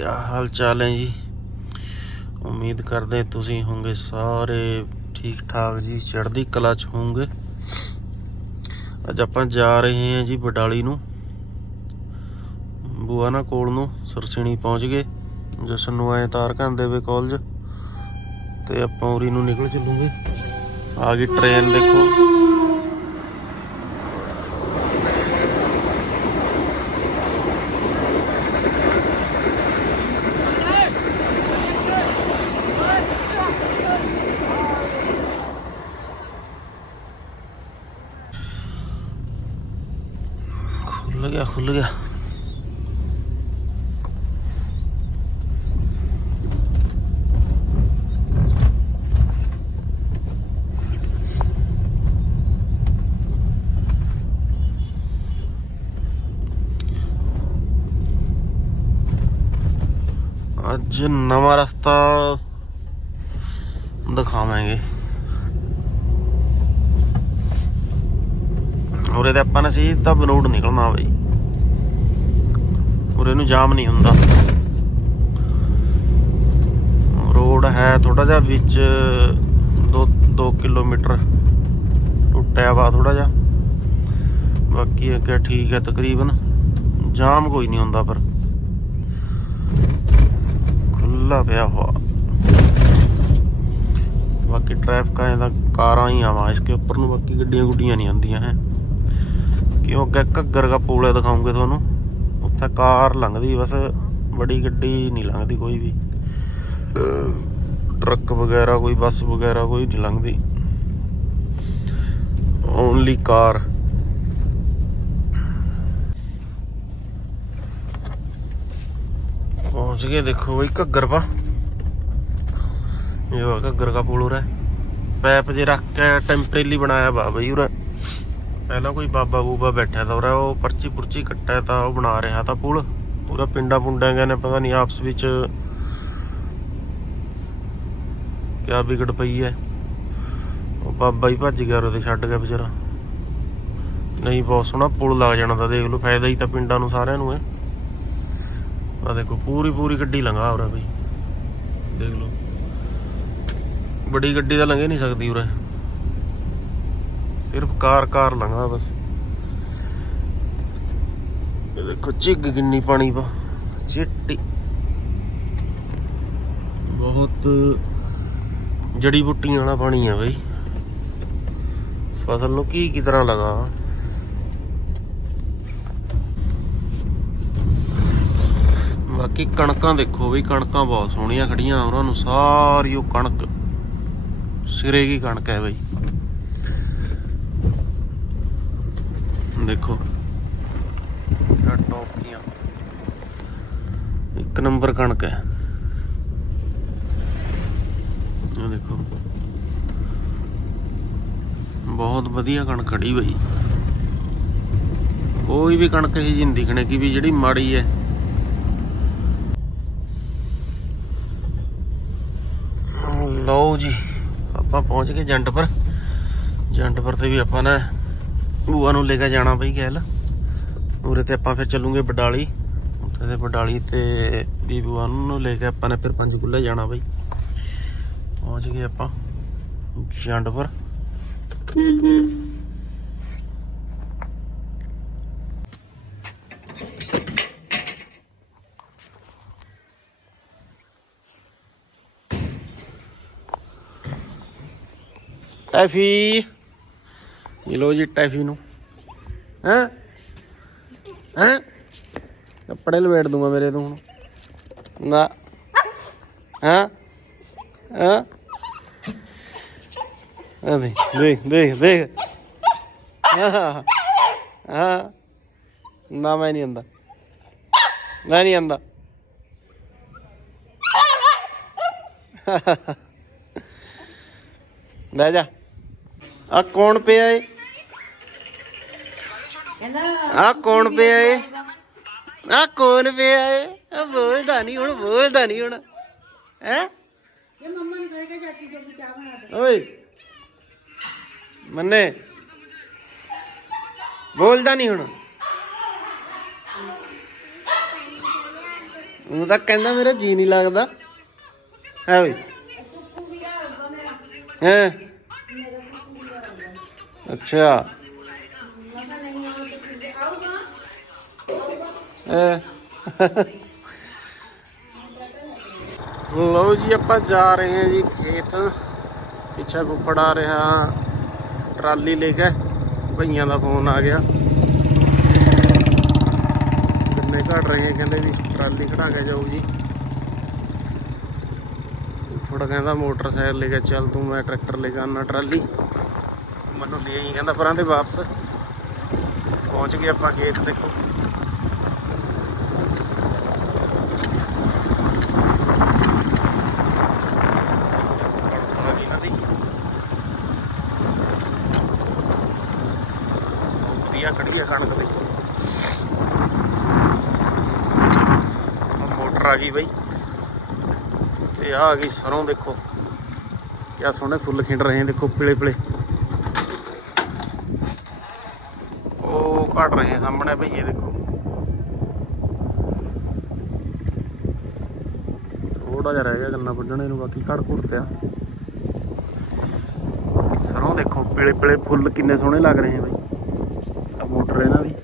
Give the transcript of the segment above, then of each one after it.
ਕੀ ਹਾਲ ਚਾਲ ਹੈ ਜੀ? ਉਮੀਦ ਕਰਦੇ ਤੁਸੀਂ ਹੋਵੋਗੇ ਸਾਰੇ ਠੀਕ ਠਾਕ ਜੀ, ਚੜ੍ਹਦੀ ਕਲਾ ਚ ਹੋਵੋਗੇ। ਅੱਜ ਆਪਾਂ ਜਾ ਰਹੇ ਹਾਂ ਜੀ ਬਡਾਲੀ ਨੂੰ। ਬੂਆ ਨਾ ਕੋਲ ਨੂੰ, ਸੁਰਸਣੀ ਪਹੁੰਚ ਗਏ। ਜਸ਼ਨ ਨੂੰ ਆਏ ਤਾਰ ਕਹਿੰਦੇ ਵੇ ਕਾਲਜ। ਤੇ ਆਪਾਂ ਉਰੀ ਨੂੰ ਨਿਕਲ ਚੱਲੂਗੇ। ਆ ਗਈ ਟ੍ਰੇਨ ਦੇਖੋ। ਖੁੱਲ ਗਿਆ ਖੁੱਲ ਗਿਆ। ਅੱਜ ਨਵਾਂ ਰਸਤਾ ਦਿਖਾਵਾਂਗੇ। ਉਰੇ ਤੇ ਆਪਾਂ ਨੇ ਸੀ ਤਾਂ ਬਨੋੜ ਨਿਕਲਣਾ ਬਈ। ਉਰੇ ਨੂੰ ਜਾਮ ਨਹੀਂ ਹੁੰਦਾ। ਰੋਡ ਹੈ ਥੋੜਾ ਜਿਹਾ ਵਿੱਚ 2 2 ਕਿਲੋਮੀਟਰ ਟੁੱਟਿਆ ਵਾ ਥੋੜਾ ਜਿਹਾ। ਬਾਕੀ ਅੱਗੇ ਠੀਕ ਹੈ ਤਕਰੀਬਨ। ਜਾਮ ਕੋਈ ਨਹੀਂ ਹੁੰਦਾ ਪਰ। ਖੁੱਲਾ ਪਿਆ ਹੋਆ ਬਾਕੀ ਟ੍ਰੈਫਿਕ ਆਏ ਦਾ ਕਾਰਾਂ ਹੀ ਆਵਾ, ਇਸਕੇ ਉੱਪਰ ਨੂੰ ਬਾਕੀ ਗੱਡੀਆਂ ਗੁੱਡੀਆਂ ਨਹੀਂ ਆਉਂਦੀਆਂ, ਹੈ। ਕਿਉਂ ਅੱਗੇ ਘੱਗਰ ਦਾ ਪੁਲ ਹੈ ਦਿਖਾਉਂਗੇ ਤੁਹਾਨੂੰ। ਉੱਥੇ ਕਾਰ ਲੰਘਦੀ, ਬਸ ਬੜੀ ਗੱਡੀ ਨਹੀਂ ਲੰਘਦੀ ਕੋਈ ਵੀ। ਟਰੱਕ ਵਗੈਰਾ ਕੋਈ, ਬੱਸ ਵਗੈਰਾ ਕੋਈ ਨਹੀਂ ਲੰਘਦੀ। Only car. ਪਹੁੰਚ ਗਏ, ਦੇਖੋ ਬਈ ਘੱਗਰ ਪਾ। ਇਹ ਘੱਗਰ ਦਾ ਪੁਲ ਉਰੇ। ਪੈਪ ਜੇ ਰੱਖ ਕੇ ਟੈਂਪਰੇਰੀ ਬਣਾਇਆ ਵਾ ਬਈ ਉਰੇ। ਪਹਿਲਾਂ ਕੋਈ ਬਾਬਾ ਬੂਬਾ ਬੈਠਾ ਤਾ ਉਰੇ, ਉਹ ਪਰਚੀ ਪੁਰਚੀ ਕੱਟਿਆ ਤਾਂ ਉਹ ਬਣਾ ਰਿਹਾ ਤਾਂ ਪੁਲ। ਪੂਰਾ ਪਿੰਡਾ ਪੁੰਡਾਂ ਗਏ ਨੇ ਪਤਾ ਨਹੀਂ ਆਪਸ ਵਿੱਚ ਕਿਆ ਵਿਗੜ ਪਈ ਹੈ ਉਹ ਬਾਬਾ ਹੀ ਭੱਜ ਗਿਆ ਉਹਦੇ ਛੱਡ ਗਿਆ ਵਿਚਾਰਾ। ਨਹੀਂ ਬਹੁਤ ਸੋਹਣਾ ਪੁਲ ਲੱਗ ਜਾਣਾ ਤਾਂ ਦੇਖ ਲਓ, ਫਾਇਦਾ ਹੀ ਤਾਂ ਪਿੰਡਾਂ ਨੂੰ ਸਾਰਿਆਂ ਨੂੰ ਹੈ ਆ ਦੇਖੋ, ਪੂਰੀ ਪੂਰੀ ਗੱਡੀ ਲੰਘਾ ਉਰੇ ਬਈ। ਦੇਖ ਲਓ। ਬੜੀ ਗੱਡੀ ਤਾਂ ਲੰਘੇ ਨਹੀਂ ਸਕਦੀ ਉਰੇ। ਸਿਰਫ ਕਾਰ ਕਾਰ ਲੰਘਦਾ ਬਸ। ਇਹ ਦੇਖੋ ਝਿੱਗ ਕਿੰਨੀ ਪਾਣੀ ਪਾ, ਚਿੱਟੀ। ਬਹੁਤ ਜੜੀ ਬੂਟੀਆਂ ਵਾਲਾ ਪਾਣੀ ਆ ਬਈ। ਫਸਲ ਨੂੰ ਕੀ ਕੀ ਤਰ੍ਹਾਂ ਲਗਾ। ਬਾਕੀ ਕਣਕਾਂ ਦੇਖੋ ਬਈ, ਕਣਕਾਂ ਬਹੁਤ ਸੋਹਣੀਆਂ ਖੜੀਆਂ, ਉਹਨਾਂ ਨੂੰ ਸਾਰੀ ਉਹ ਕਣਕ, ਸਿਰੇ ਕੀ ਕਣਕ ਹੈ ਬਈ। ਦੇਖੋ। ਆ ਟੌਪ ਦੀਆਂ ਇੱਕ ਨੰਬਰ ਕਣਕ ਹੈ। ਇਹ ਦੇਖੋ। ਬਹੁਤ ਵਧੀਆ ਕਣਕ ਖੜੀ ਬਈ ਕੋਈ ਵੀ ਕਣਕ ਹੀ ਜਿੰਦੀ ਦਿਖਣੇ ਕਿ ਵੀ ਜਿਹੜੀ ਮਾੜੀ ਹੈ। ਲਓ ਜੀ ਆਪਾਂ ਪਹੁੰਚ ਗਏ ਜੰਡ ਪਰ ਜੰਡ ਪਰ ਤੇ ਵੀ ਆਪਾਂ ਨੇ ਬੂਆ ਨੂੰ ਲੈ ਕੇ ਜਾਣਾ ਬਈ ਗੈਲ ਉਰੇ ਤੇ ਆਪਾਂ ਫਿਰ ਚੱਲੂਗੇ ਬਡਾਲੀ। ਉੱਥੇ ਤੇ ਬਡਾਲੀ ਤੇ ਵੀ ਬੂਆ ਨੂੰ ਲੈ ਕੇ ਆਪਾਂ ਨੇ ਫਿਰ ਪੰਜਕੂਲੇ ਜਾਣਾ ਬਈ। ਪਹੁੰਚ ਗਏ ਆਪਾਂ ਜੰਡ ਪਰ ਟੈਫੀ ਮਿਲੋ ਜੀ ਟੈਫੀ ਨੂੰ। ਹੈਂ? ਹੈਂ? ਕੱਪੜੇ ਲਵੇੜ ਦੂੰਗਾ ਮੇਰੇ ਤੋਂ ਹੁਣ। ਨਾ। ਹਾਂ? ਹਾਂ? ਆ ਦੇਖ ਦੇਖ ਦੇਖ ਦੇਖ। ਹਾਂ? ਹਾਂ ਨਾ ਮੈਂ ਨਹੀਂ ਆਂਦਾ। ਮੈਂ ਨਹੀਂ ਆਂਦਾ। ਲੈ ਜਾ। ਆ ਕੌਣ ਪਿਆ ਏ? ਆ ਕੌਣ ਪਿਆ ਏ? ਆ ਕੌਣ ਪਿਆ ਏ? ਆ ਬੋਲਦਾ ਨਹੀਂ ਹੁਣ ਬੋਲਦਾ ਨਹੀਂ ਹੁਣ। ਹੈ? ਇਹ ਮੰਮਾ ਨੇ ਕਹਿ ਕੇ ਚਾਚੀ ਚਾਹ ਬਣਾ ਦੇ ਓਏ। ਮੰਨੇ। ਬੋਲਦਾ ਨਹੀਂ ਹੁਣ। ਉਹ ਤਾਂ ਕਹਿੰਦਾ ਮੇਰਾ ਜੀ ਨਹੀਂ ਲੱਗਦਾ। ਹੈ ਓਏ ਹਾਂ? ਅੱਛਾ। ਲਓ ਜੀ, ਆਪਾਂ ਜਾ ਰਹੇ ਹਾਂ ਜੀ ਖੇਤ। ਪਿੱਛੇ ਫੁੱਫੜ ਆ ਰਿਹਾ ਟਰਾਲੀ ਲੈ ਕੇ। ਭਈਆਂ ਦਾ ਫੋਨ ਆ ਗਿਆ। ਕਿੰਨੇ ਘੜ ਰਹੇ ਕਹਿੰਦੇ ਵੀ ਟਰਾਲੀ ਖੜਾ ਕੇ ਜਾਊ ਜੀ। ਫੁੱਫੜ ਕਹਿੰਦਾ ਮੋਟਰਸਾਈਕਲ ਲੈ ਕੇ ਚੱਲ ਤੂੰ, ਮੈਂ ਟਰੈਕਟਰ ਲੈ ਕੇ ਆਉਣਾ ਟਰਾਲੀ। ਮੈਨੂੰ ਲੈ ਆਈ, ਕਹਿੰਦਾ ਪਰਾਂ ਤੇ ਵਾਪਸ। ਪਹੁੰਚ ਗਏ ਆਪਾਂ ਖੇਤ ਦੇਖੋ ਕਣਕ ਆ ਗਈ ਇਹਨਾਂ ਦੀ ਬਹੁਤ ਵਧੀਆ ਖੜੀ ਆ ਕਣਕ ਦੀ। ਮੋਟਰ ਆ ਗਈ ਬਈ। ਤੇ ਆ ਗਈ ਸਰੋਂ, ਦੇਖੋ। ਕਿਆ ਸੋਹਣੇ ਫੁੱਲ ਖਿੰਡ ਰਹੇ ਆ ਦੇਖੋ, ਪੀਲੇ ਪੀਲੇ। ਉਹ ਕੱਢ ਰਹੇ ਆ ਸਾਹਮਣੇ ਭਈਏ ਦੇਖੋ। ਥੋੜਾ ਜਿਹਾ ਰਹਿ ਗਿਆ ਗੰਨਾ ਵੱਢਣੇ ਨੂੰ, ਬਾਕੀ ਘੜ ਘੁੜ ਪਿਆ। ਸਰੋਂ, ਦੇਖੋ, ਪੀਲੇ ਪੀਲੇ ਫੁੱਲ ਕਿੰਨੇ ਸੋਹਣੇ ਲੱਗ ਰਹੇ ਆ ਬਈ ਆ ਮੋਟਰ ਇਹਨਾਂ ਦੀ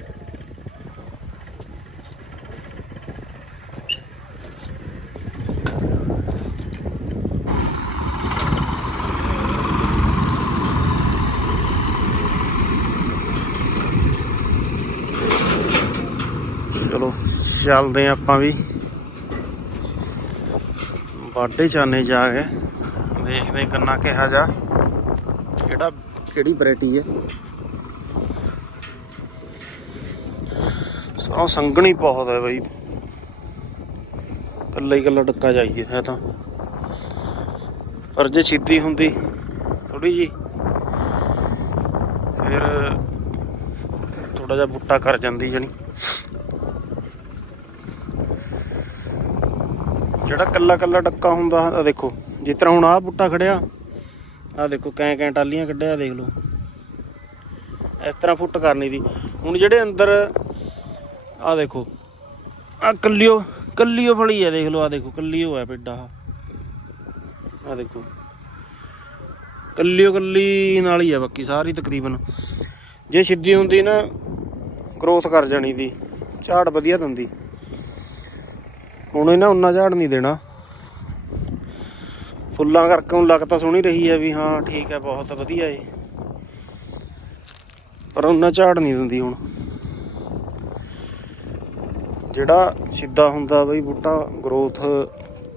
ਚਲੋ ਚੱਲਦੇ ਹਾਂ ਆਪਾਂ ਵੀ। ਬਾਡੇ ਚਾਨੇ ਜਾ ਕੇ। ਦੇਖਦੇ ਹਾਂ ਗੰਨਾ ਕਿਹਾ ਜਾ। ਕਿਹੜਾ ਕਿਹੜੀ ਵੈਰਾਈਟੀ ਹੈ। ਸੌ ਸੰਗਣੀ ਬਹੁਤ ਹੈ ਬਈ। ਕੱਲਾ ਹੀ ਕੱਲਾ ਡੱਕਾ ਜਾਈਏ ਹੈ ਤਾਂ। ਪਰ ਜੇ ਸਿੱਧੀ ਹੁੰਦੀ ਥੋੜੀ ਜੀ ਫਿਰ ਥੋੜਾ ਜਿਹਾ ਬੁੱਟਾ ਕਰ ਜਾਂਦੀ ਜਣੀ। ਜਿਹੜਾ ਕੱਲਾ ਕੱਲਾ ਡੱਕਾ ਹੁੰਦਾ ਆ ਦੇਖੋ, ਜਿਸ ਤਰ੍ਹਾਂ ਹੁਣ ਆਹ ਬੁੱਟਾ ਖੜਿਆ, ਆਹ ਦੇਖੋ, ਕੈਂ ਕੈਂ ਟਾਲੀਆਂ ਕੱਢਿਆ ਦੇਖ ਲਓ। ਇਸ ਤਰ੍ਹਾਂ ਫੁੱਟ ਕਰਨੀ ਦੀ ਹੁਣ ਜਿਹੜੇ ਅੰਦਰ, ਆਹ ਦੇਖੋ ਆ ਕੱਲਿਓ ਕੱਲਿਓ ਫਲੀ ਆ, ਦੇਖ ਲਓ ਆ ਦੇਖੋ, ਕੱਲਿਓ ਹੈ ਪਿੱਡਾ ਆ ਦੇਖੋ, ਕੱਲਿਓ ਕੱਲੀ ਨਾਲ ਹੀ ਆ ਬਾਕੀ, ਸਾਰੀ ਤਕਰੀਬਨ। ਜੇ ਸਿੱਧੀ ਹੁੰਦੀ ਨਾ ਗਰੋਥ ਕਰ ਜਾਣੀ ਦੀ ਝਾੜ ਵਧੀਆ ਦਿੰਦੀ। ਹੁਣ ਇਹਨਾਂ ਉਨਾ ਝਾੜ ਨਹੀਂ ਦੇਣਾ। ਫੁੱਲਾਂ ਕਰਕੇ ਹੁਣ ਲੱਗ ਤਾਂ ਸੋਹਣੀ ਰਹੀ ਹੈ ਵੀ ਹਾਂ, ਠੀਕ ਹੈ ਬਹੁਤ ਵਧੀਆ ਏ। ਪਰ ਉਨਾ ਝਾੜ ਨਹੀਂ ਦਿੰਦੀ ਹੁਣ। ਜਿਹੜਾ ਸਿੱਧਾ ਹੁੰਦਾ ਬਈ ਬੂਟਾ ਗਰੋਥ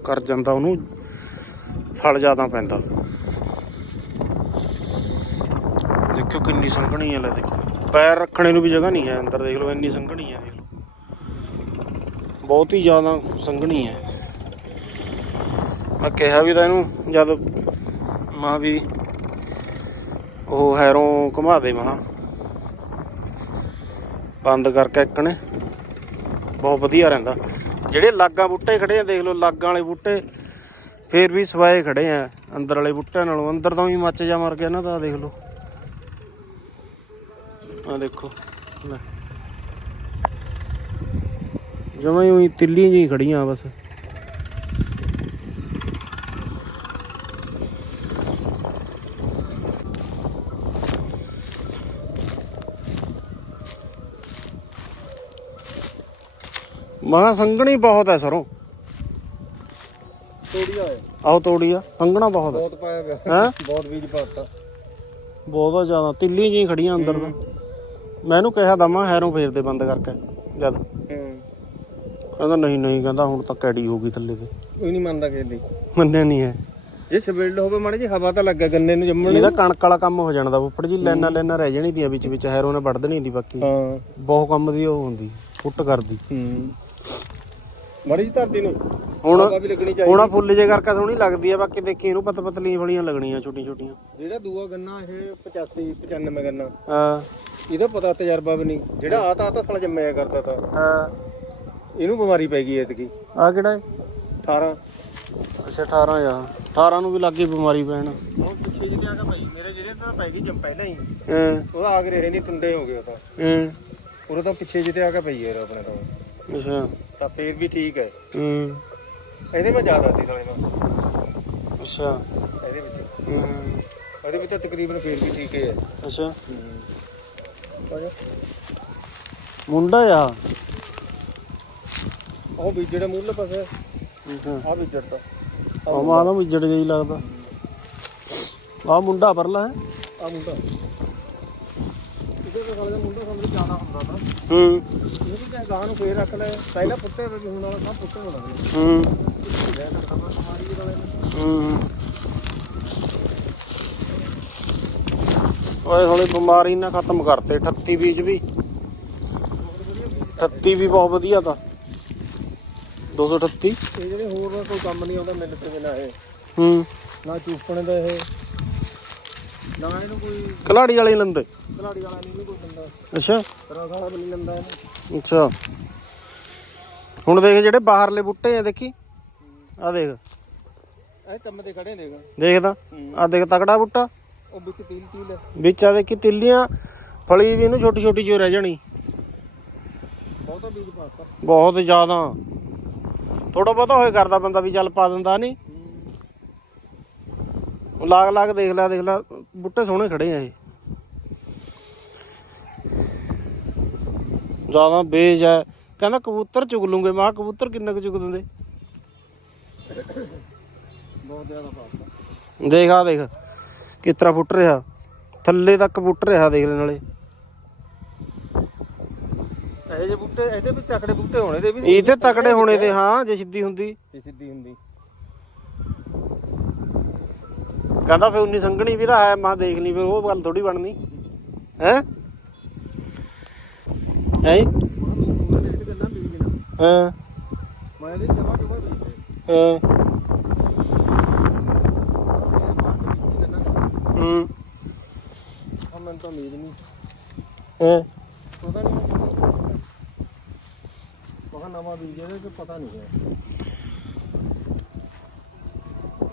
ਕਰ ਜਾਂਦਾ, ਉਹਨੂੰ ਫਲ ਜ਼ਿਆਦਾ ਪੈਂਦਾ। ਦੇਖਿਓ ਕਿੰਨੀ ਸੰਘਣੀ ਹੈ ਲੈ ਦੇਖੋ ਪੈਰ ਰੱਖਣੇ ਨੂੰ ਵੀ ਜਗ੍ਹਾ ਨਹੀਂ ਹੈ, ਅੰਦਰ ਦੇਖ ਲਓ, ਇੰਨੀ ਸੰਘਣੀ ਹੈ ਬਹੁਤ ਹੀ ਜ਼ਿਆਦਾ ਸੰਘਣੀ ਹੈ। ਮੈਂ ਕਿਹਾ ਵੀ ਤਾਂ ਇਹਨੂੰ ਜਦ ਮਾਂ ਵੀ ਉਹ ਹੈਰੋਂ ਘੁਮਾ ਦੇ ਮਹਾ ਬੰਦ ਕਰਕੇ ਇੱਕਣੇ ਬਹੁਤ ਵਧੀਆ ਰਹਿੰਦਾ। ਜਿਹੜੇ ਲਾਗਾਂ ਬੂਟੇ ਖੜੇ ਆ, ਦੇਖ ਲਓ, ਲਾਗਾਂ ਵਾਲੇ ਬੂਟੇ। ਫੇਰ ਵੀ ਸਵਾਏ ਖੜੇ ਆ, ਅੰਦਰ ਵਾਲੇ ਬੂਟਿਆਂ ਨਾਲੋਂ। ਅੰਦਰ ਤੋਂ ਹੀ ਮੱਚ ਜਾ ਮਰ ਗਿਆ ਨਾ, ਤਾਂ ਦੇਖ ਲਓ। ਆ ਦੇਖੋ, ਲੈ। ਜਮਾਂ ਹੀ ਉਹੀ ਤਿੱਲੀਆਂ ਜਿਹੀ ਖੜੀਆਂ ਬਸ। ਮਹਾ ਸੰਘਣੀ ਬਹੁਤ ਹੈ ਸਰੋਂ। ਤੋੜੀਆ ਹੈ ਆਹੋ ਤੋੜੀ ਆ ਸੰਘਣਾ ਬਹੁਤ ਹੈ। ਬਹੁਤ ਪਾਇਆ ਗਿਆ ਹੈਂ? ਬਹੁਤ ਬੀਜ ਪਾਤਾ। ਬਹੁਤ ਜ਼ਿਆਦਾ ਤਿੱਲੀਆਂ ਜਿਹੀਆਂ ਖੜੀਆਂ ਅੰਦਰ ਤਾਂ। ਮੈਂ ਇਹਨੂੰ ਕਿਹਾ ਦਮਾ ਹੈਰੋਂ ਫੇਰ ਦੇ ਬੰਦ ਕਰਕੇ ਜਦ। ਹੂੰ। ਕਹਿੰਦਾ ਨਹੀਂ ਨਹੀਂ ਕਹਿੰਦਾ ਹੁਣ ਤਾਂ ਕੈੜੀ ਹੋ ਗਈ ਥੱਲੇ ਤੇ। ਕੋਈ ਨਹੀਂ ਮੰਨਦਾ ਕਿਸੇ ਦੀ। ਮੰਨਿਆ ਨਹੀਂ ਹੈ। ਜੇ ਸਵੇਲਡ ਹੋਵੇ ਮਾੜੀ ਜੀ ਹਵਾ ਤਾਂ ਲੱਗਾ ਗੰਨੇ ਨੂੰ ਜੰਮਣ ਇਹਦਾ ਕਣਕ ਵਾਲਾ ਕੰਮ ਹੋ ਜਾਣਾ ਦਾ ਜੀ ਲੈਣਾ ਲੈਣਾ ਰਹਿ ਜਾਣੀ ਦੀਆਂ ਵਿੱਚ ਵਿੱਚ ਹੈਰੋਂ ਨੇ ਵੱਢ ਦੇਣੀ ਦੀ ਬਾਕੀ। ਹਾਂ। ਬਹੁਤ ਕੰਮ ਦੀ ਉਹ ਹੁੰਦੀ ਫੁੱਟ ਕਰਦੀ। ਹੂੰ। ਮਾੜੀ ਜੀ ਧਰਤੀ ਨੂੰ ਹੁਣ ਹਵਾ ਵੀ ਲੱਗਣੀ ਚਾਹੀਦੀ। ਹੁਣ ਆਹ ਫੁੱਲ ਜੇ ਕਰਕੇ ਸੋਹਣੀ ਲੱਗਦੀ ਆ ਬਾਕੀ ਦੇਖੀ ਇਹਨੂੰ ਪਤ ਪਤਲੀਆਂ ਫਲੀਆਂ ਲੱਗਣੀਆਂ ਛੋਟੀਆਂ ਛੋਟੀਆਂ ਜਿਹੜਾ ਦੂਆ ਗੰਨਾ ਇਹ 85 95 ਗੰਨਾ ਹਾਂ। ਇਹਦਾ ਪਤਾ ਤਜਰਬਾ ਵੀ ਨਹੀਂ। ਜਿਹੜਾ ਆ ਤਾਂ ਆ ਤਾਂ ਸਾਲਾ ਜੰਮਿਆ ਕਰਦਾ ਤਾ। ਹਾਂ। ਇਹਨੂੰ ਬਿਮਾਰੀ ਪੈ ਗਈ ਐਤਕੀ। ਆ ਕਿਹੜਾ ਹੈ? 18 ਅੱਛਾ 18 ਆ 18 ਨੂੰ ਵੀ ਲੱਗੀ ਬਿਮਾਰੀ ਪੈਣ ਉਹ ਪਿੱਛੇ ਜਿਹੇ ਆ ਕੇ ਪਈ ਮੇਰੇ ਜਿਹੜੇ ਤਾਂ ਪੈ ਗਈ ਜੰਮ ਪਹਿਲਾਂ ਹੀ। ਹਾਂ। ਉਹਦਾ ਆ ਕੇ ਰਹੇ ਨਹੀਂ ਟੁੰਡੇ ਹੋ ਗਏ ਉਹ ਤਾਂ। ਹਾਂ। ਉਹਦਾ ਤਾਂ ਪਿੱਛੇ ਜਿਹੇ ਤੇ ਆ ਕੇ ਪਈ ਯਾਰ ਆਪਣੇ ਤਾਂ। ਅੱਛਾ। ਤਾਂ ਫੇਰ ਵੀ ਠੀਕ ਹੈ। ਹੂੰ। ਇਹਦੇ ਮੈਂ ਜ਼ਿਆਦਾ ਸੀ ਸਾਲੇ ਨਾਲ ਅੱਛਾ। ਇਹਦੇ ਵਿੱਚ। ਹੂੰ। ਇਹਦੇ ਵਿੱਚ ਤਾਂ ਤਕਰੀਬਨ ਫੇਰ ਵੀ ਠੀਕ ਹੈ। ਅੱਛਾ। ਹੂੰ। ਮੁੰਡਾ ਆ। ਉਹ ਪਾਸੇ। ਅੱਛਾ ਆ ਤਾਂ। ਆ ਮਾਂ ਦਾ ਵਿਜੜ ਜਿਹਾ ਹੀ ਲੱਗਦਾ। ਆ ਮੁੰਡਾ ਪਰਲਾ ਹੈ। ਆ ਮੁੰਡਾ। ਇਹਦੇ ਤੋਂ ਸਾਲੇ ਦਾ ਮੁੰਡਾ ਸਮਝ ਜ਼ਿਆਦਾ ਹੁੰਦਾ ਤਾਂ। ਹੂੰ। ਇਹ ਵੀ ਚਾਹੇ ਗਾਂ ਨੂੰ ਫੇਰ ਰੱਖ ਲੈ। ਪਹਿਲਾਂ ਪੁੱਤੇ ਵੀ ਹੁਣ ਵਾਲਾ ਸਭ ਪੁੱਤੇ ਹੋਣਾ ਹੂੰ। ਲੈ ਕਰਦਾ ਮੈਂ ਸਮਾਰੀ ਦੇ ਵਾਲੇ ਹੂੰ। ਓਏ ਹੌਲੀ ਬਿਮਾਰੀ ਨਾ ਖਤਮ ਕਰਤੇ 38 ਬੀਜ ਵੀ। 38 ਵੀ ਬਹੁਤ ਵਧੀਆ ਤਾਂ। 238 ਇਹ ਜਿਹੜੇ ਹੋਰ ਦਾ ਕੋਈ ਕੰਮ ਨਹੀਂ ਆਉਂਦਾ ਮਿਲ ਤੇ ਬਿਨਾ ਇਹ। ਹੂੰ। ਨਾ ਚੂਪਣੇ ਦਾ ਇਹ। ਨਾ ਇਹਨੂੰ ਕੋਈ ਕਲਾੜੀ ਵਾਲੇ ਲੰਦੇ? ਖਿਲਾੜੀ ਵਾਲਾ ਨਹੀਂ ਕੋਈ ਬੰਦਾ ਅੱਛਾ। ਤਰਾ ਸਾਲਾ ਵੀ ਨਹੀਂ ਲੰਦਾ ਇਹਨੂੰ। ਅੱਛਾ। ਹੁਣ ਦੇਖ ਜਿਹੜੇ ਬਾਹਰਲੇ ਬੂਟੇ ਆ ਦੇਖੀ? ਆ ਦੇਖ। ਇਹ ਕੰਮ ਤੇ ਖੜੇ ਨੇਗਾ ਦੇਖਦਾ ਆ ਦੇਖ ਤਕੜਾ ਬੂਟਾ। ਉਹ ਵਿੱਚ ਤੀਲ ਤੀਲ। ਵਿੱਚ ਆ ਦੇਖੀ ਤਿੱਲੀਆਂ। ਫਲੀ ਵੀ ਇਹਨੂੰ ਛੋਟੀ ਛੋਟੀ ਜਿਹੀ ਰਹਿ ਜਾਣੀ। ਬਹੁਤਾ ਬੀਜ ਪਾਤਾ। ਬਹੁਤ ਜ਼ਿਆਦਾ। ਥੋੜਾ ਬਹੁਤਾ ਹੋਏ ਕਰਦਾ ਬੰਦਾ ਵੀ ਚੱਲ ਪਾ ਦਿੰਦਾ ਨਹੀਂ। ਉਹ ਲਾਗ ਲਾਗ ਦੇਖ ਲੈ ਦੇਖ ਲੈ ਬੁੱਟੇ ਸੋਹਣੇ ਖੜੇ ਆ ਇਹ। ਜ਼ਿਆਦਾ ਬੇਜ ਹੈ। ਕਹਿੰਦਾ ਕਬੂਤਰ ਚੁਗ ਲੂੰਗੇ। ਮੈਂ ਕਬੂਤਰ ਕਿੰਨਾ ਕੁ ਚੁਗ ਦਿੰਦੇ? ਬਹੁਤ ਜ਼ਿਆਦਾ ਪਾਤਾ ਦੇਖ ਆ ਦੇਖ ਕਿਸ ਤਰ੍ਹਾਂ ਫੁੱਟ ਰਿਹਾ। ਥੱਲੇ ਤੱਕ ਫੁੱਟ ਰਿਹਾ ਦੇਖ ਲੈ ਨਾਲੇ ਇਹ ਜੇ ਬੂਟੇ ਇਹਦੇ ਵੀ ਤਕੜੇ ਬੂਟੇ ਹੋਣੇ ਦੇ ਵੀ ਇਹ ਤੇ ਤਕੜੇ ਹੋਣੇ ਦੇ ਹਾਂ ਜੇ ਸਿੱਧੀ ਹੁੰਦੀ। ਇਹ ਸਿੱਧੀ ਹੁੰਦੀ। ਕਹਿੰਦਾ ਫੇ ਉਨੀ ਸੰਘਣੀ ਵੀ ਤਾਂ ਹੈ ਮੈਂ ਦੇਖ ਲਈ ਫਿਰ ਉਹ ਗੱਲ ਥੋੜੀ ਬਣਨੀ। ਹੈ? ਹੈ? ਹਾਂ। ਮੈਂ ਇਹਦੇ ਜਮਾ ਜਮਾ ਹਾਂ। ਹੂੰ। ਮੈਨੂੰ ਤਾਂ ਉਮੀਦ ਨਹੀਂ। ਹਾਂ। ਪਤਾ ਨਹੀਂ ਉਹ ਨਵਾਂ ਬੀਜ ਇਹਦੇ ਤੇ ਪਤਾ ਨਹੀਂ ਹੈ।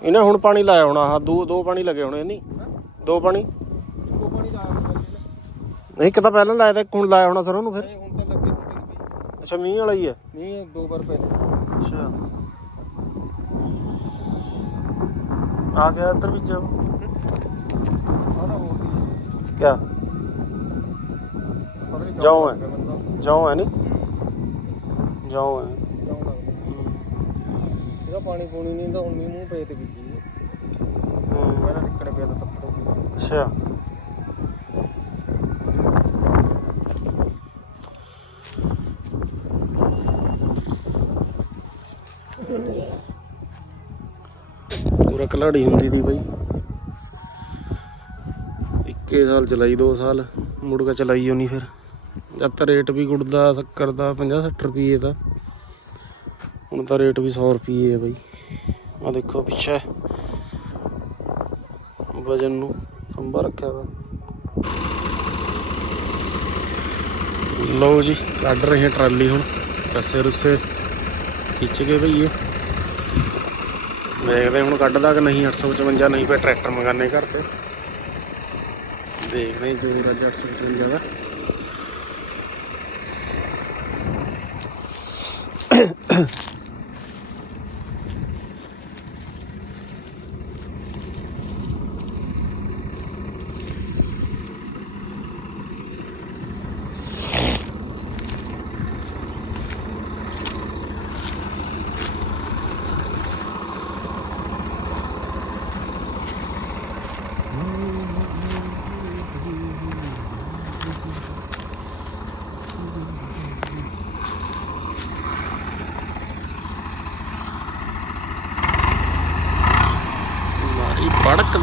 ਇਹਨੇ ਹੁਣ ਪਾਣੀ ਲਾਇਆ ਹੋਣਾ ਹਾਂ ਦੋ ਦੋ ਪਾਣੀ ਲੱਗੇ ਹੋਣੇ ਨਹੀਂ ਦੋ ਪਾਣੀ? ਇੱਕੋ ਪਾਣੀ ਦਾ ਆਇਆ ਨਹੀਂ ਕਿਤਾ ਪਹਿਲਾਂ ਲਾਇਆ ਤਾਂ ਇੱਕ ਹੁਣ ਲਾਇਆ ਹੋਣਾ ਸਰੋਂ ਨੂੰ ਫਿਰ। ਨਹੀਂ ਹੁਣ ਤਾਂ ਲੱਗੇ ਨਹੀਂ ਅੱਛਾ ਮੀਂਹ ਵਾਲਾ ਹੀ ਹੈ? ਨਹੀਂ ਦੋ ਵਾਰ ਪਹਿਲੇ ਅੱਛਾ। ਆ ਗਿਆ ਇੱਧਰ ਵੀ ਜਾ ਹੋਰ ਕਿਆ? ਪਤਾ ਨਹੀਂ ਹੈ। ਮੈਨੂੰ ਤਾਂ। ਜਾਉ ਹੈ ਨਹੀਂ ਜਾਉ ਹੈ। ਜੌਂ ਲੱਗਦਾ ਇਹਦਾ ਪਾਣੀ ਪੂਣੀ ਨਹੀਂ ਤਾਂ ਹੁਣ ਮੀਂਹ ਮੂੰਹ ਪਏ ਤੇ ਬੀਜੀ ਹੈ ਹੂੰ, ਪਹਿਲਾਂ ਟਿੱਕਣੇ ਪਿਆ ਤਾਂ ਤੱਪੜੇ ਅੱਛਾ। ਪੂਰਾ ਕਲਾੜੀ ਹੁੰਦੀ ਦੀ ਬਾਈ। ਇੱਕੇ ਸਾਲ ਚਲਾਈ 2 ਸਾਲ। ਮੁੜ ਕੇ ਚਲਾਈ ਨਹੀਂ ਫਿਰ। ਜਦ ਤਾਂ ਰੇਟ ਵੀ ਗੁੜ ਦਾ, ਸ਼ੱਕਰ ਦਾ 50 60 ਰੁਪਏ ਦਾ। ਹੁਣ ਤਾਂ ਰੇਟ ਵੀ 100 ਰੁਪਏ ਹੈ ਬਾਈ। ਆ ਦੇਖੋ ਪਿੱਛੇ। ਵਜਨ ਨੂੰ ਖੰਭਾ ਰੱਖਿਆ ਵਾ। ਲਓ ਜੀ, ਕੱਢ ਰਹੇ ਹਾਂ ਟਰਾਲੀ ਹੁਣ। ਕੱਸੇ ਰੁੱਸੇ ਖਿੱਚ ਕੇ ਭਈਏ ਦੇਖਦੇ ਹੁਣ ਕੱਢਦਾ ਕਿ ਨਹੀਂ 855 ਨਹੀਂ, ਫਿਰ ਟਰੈਕਟਰ ਮੰਗਾਨੇ ਘਰ ਤੇ। ਦੇਖਦੇ ਹਾਂ ਜੋਰ ਅੱਜ 855 ਦਾ। Ahem.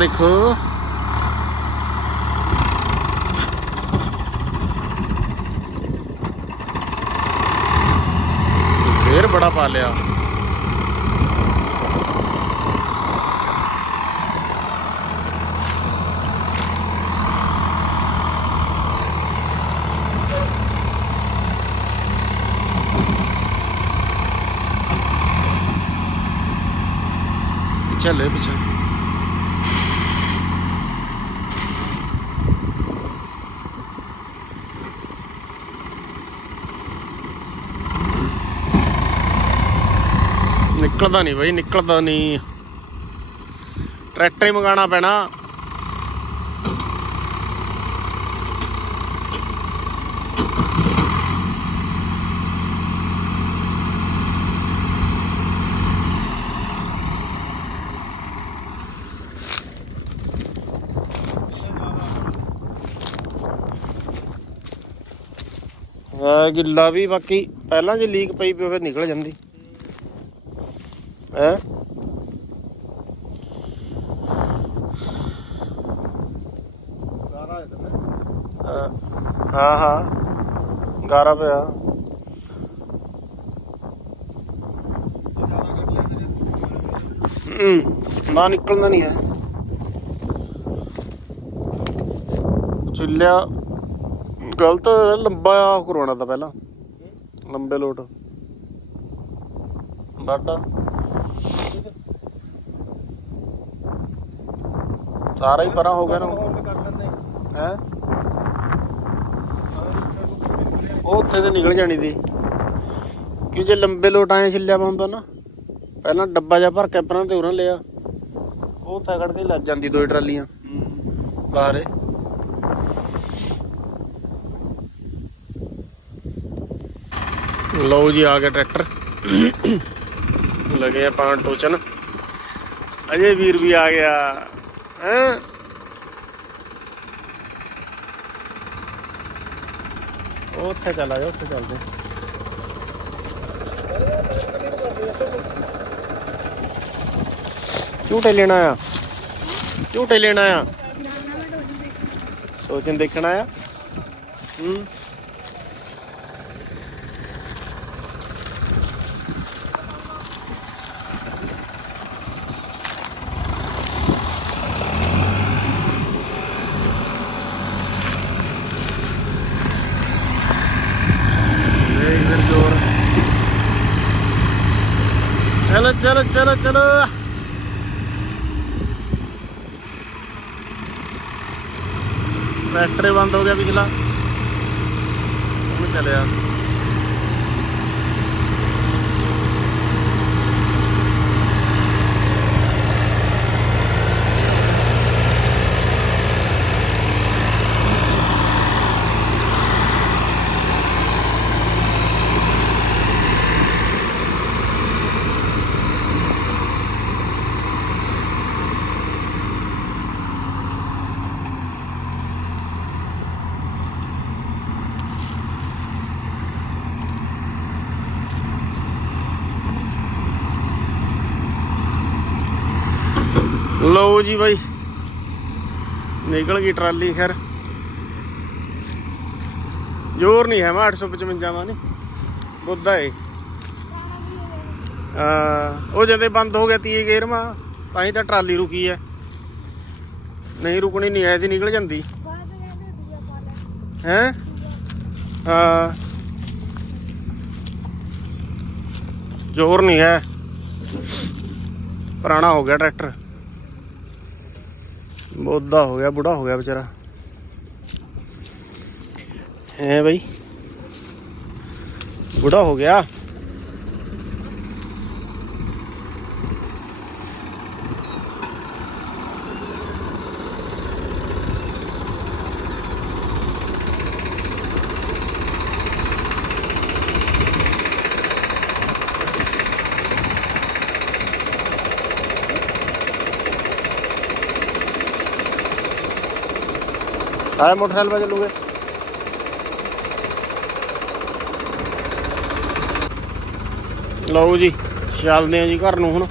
ਪੜਕ ਦੇਖੋ ਫੇਰ ਬੜਾ ਪਾ ਲਿਆ ਚੱਲੇ ਪਿੱਛੇ ਨਿਕਲਦਾ ਨਹੀਂ ਬਾਈ, ਨਿਕਲਦਾ ਨਹੀਂ। ਟਰੈਕਟਰ ਹੀ ਮੰਗਾਣਾ ਪੈਣਾ। ਗਿੱਲਾ ਵੀ, ਬਾਕੀ ਪਹਿਲਾਂ ਜੇ ਲੀਕ ਪਈ ਪਈ ਫਿਰ ਨਿਕਲ ਜਾਂਦੀ। ਹੈ? ਹਾਂ ਹਾਂ ਗਾਰਾ ਪਿਆ। ਹੂੰ ਨਾ ਨਿਕਲਦਾ ਨਹੀਂ ਹੈ। ਚੁੱਲਿਆ ਗਲਤ ਲੰਬਾ ਕਰਵਾਉਣਾ ਤਾਂ ਪਹਿਲਾਂ। ਲੰਬੇ ਲੋਟ। ਬਾਟਾ ਸਾਰਾ ਹੀ ਪਰਾਂ ਹੋ ਗਿਆ ਨਾ। ਕਰ ਹੈ? ਉਹ ਉੱਥੇ ਤੇ ਨਿਕਲ ਜਾਣੀ ਦੀ ਕਿ ਜੇ ਲੰਬੇ ਲੋਟ ਆਏ ਛਿੱਲਿਆ ਪਾਉਂਦਾ ਨਾ, ਪਹਿਲਾਂ ਡੱਬਾ ਜਿਹਾ ਭਰ ਕੇ ਪਰਾਂ ਤੇ ਉਰਾਂ ਲਿਆ। ਉਹ ਉੱਥੇ ਕੇ ਹੀ ਜਾਂਦੀ ਦੋ ਟਰਾਲੀਆਂ। ਬਾਹਰੇ ਲਓ ਜੀ, ਆ ਗਿਆ ਟਰੈਕਟਰ। ਲਗੇ ਆਪਾਂ ਟੋਚਨ। ਅਜੇ ਵੀਰ ਵੀ ਆ ਗਿਆ। ਹੈਂ। ਉੱਥੇ ਚਲਾ ਜਾ, ਉੱਥੇ ਚੱਲਦੇ ਝੂਟੇ ਲੈਣਾ ਆ ਝੂਟੇ ਲੈਣਾ ਆ ਸੋਚਣ ਦੇਖਣਾ ਆ ਹੂੰ ਦੇਖ ਫਿਰ ਜੋਰ ਚਲੋ ਚਲੋ ਚਲੋ ਚਲੋ। ਟਰੈਕਟਰ ਬੰਦ ਹੋ ਗਿਆ ਪਿਛਲਾ। ਉਹ ਚੱਲਿਆ। ਲਓ ਜੀ ਬਾਈ। ਨਿਕਲ ਗਈ ਟਰਾਲੀ ਖੈਰ। ਜ਼ੋਰ ਨਹੀਂ ਹੈ ਮੈਂ 855 ਵਾਂ ਨਹੀਂ। ਬੁੱਧਾ ਏ। ਆ ਉਹ ਜਦੇ ਬੰਦ ਹੋ ਗਿਆ ਤੀਏ ਗੇਰ ਮਾ ਤਾਂ ਹੀ ਤਾਂ ਟਰਾਲੀ ਰੁਕੀ ਐ। ਨਹੀਂ ਰੁਕਣੀ ਨਹੀਂ ਐਸੀ ਨਿਕਲ ਜਾਂਦੀ। ਹੈ? ਹਾਂ। ਜ਼ੋਰ ਨਹੀਂ ਹੈ। ਪੁਰਾਣਾ ਹੋ ਗਿਆ ਟਰੈਕਟਰ। ਬੋਦਾ ਹੋ ਗਿਆ ਬੁੜਾ ਹੋ ਗਿਆ ਵਿਚਾਰਾ। ਹੈ ਬਈ? ਬੁੜਾ ਹੋ ਗਿਆ? ਆਏ ਮੋਟਰਸਾਈਕਲ 'ਤੇ ਚੱਲੂਗੇ ਲਓ ਜੀ ਚੱਲਦੇ ਆ ਜੀ ਘਰ ਨੂੰ ਹੁਣ।